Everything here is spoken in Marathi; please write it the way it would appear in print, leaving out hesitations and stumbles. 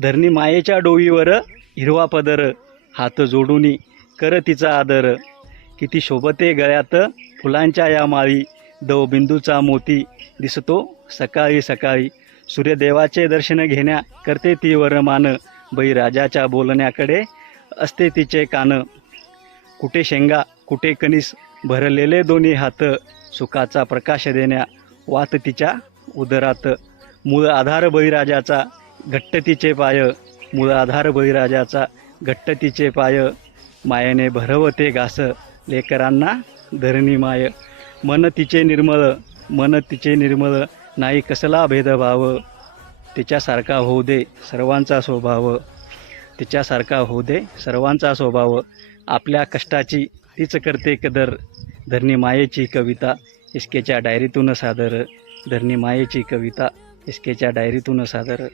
धरणी मायेच्या डोईवर हिरवा पदर, हात जोडूनी कर तिचा आदर. किती शोभते गळ्यात फुलांच्या या माळी, दवबिंदूचा मोती दिसतो सकाळी सकाळी. सूर्यदेवाचे दर्शन घेण्या करते ती वरमान, बळीराजाच्या बोलण्याकडे असते तिचे कान. कुठे शेंगा कुठे कणीस भरलेले दोन्ही हात, सुखाचा प्रकाश देण्या वात तिच्या उदरात. मूळ आधार बळीराजाचा घट्ट तिचे पाय, मूळ आधार बळीराजाचा घट्ट तिचे पाय. मायेने भरवते घास लेकरांना धरणी माय. मन तिचे निर्मळ, मन तिचे निर्मळ, नाही कसला भेदभाव. तिच्यासारखा होऊ दे सर्वांचा स्वभाव, तिच्यासारखा होऊ दे सर्वांचा स्वभाव. आपल्या कष्टाची तीच करते कदर, धरणी मायेची कविता इसकेच्या डायरीतून सादर. धरणी मायेची कविता इसकेच्या डायरीतून सादर.